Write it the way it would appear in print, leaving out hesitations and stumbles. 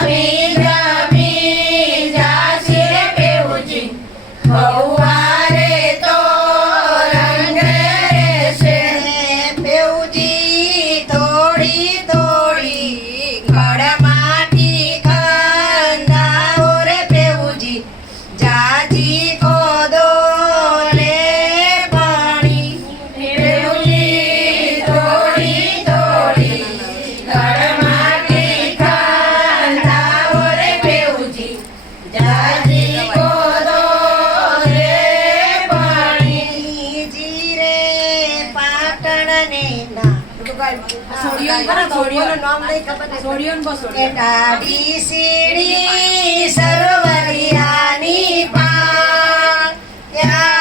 જમી જમી જાસી રે પેઉજી હવારે તો રંગ રહેશે પેઉજી થોડી થોડી ખડમાટી ખંડાવો રે પેઉજી જાજી ખોદો લે પાણી પેઉજી થોડી થોડી ઘરમાંથી ખંડાવો રે પેઉજી જાજી ખોદો રે પાણી જીરે પાટણને ના સોડિયોનું નામ નહીં ખબર ને. એ ટાઢી સીડી સરોવરિયાની પાળ ત્યાં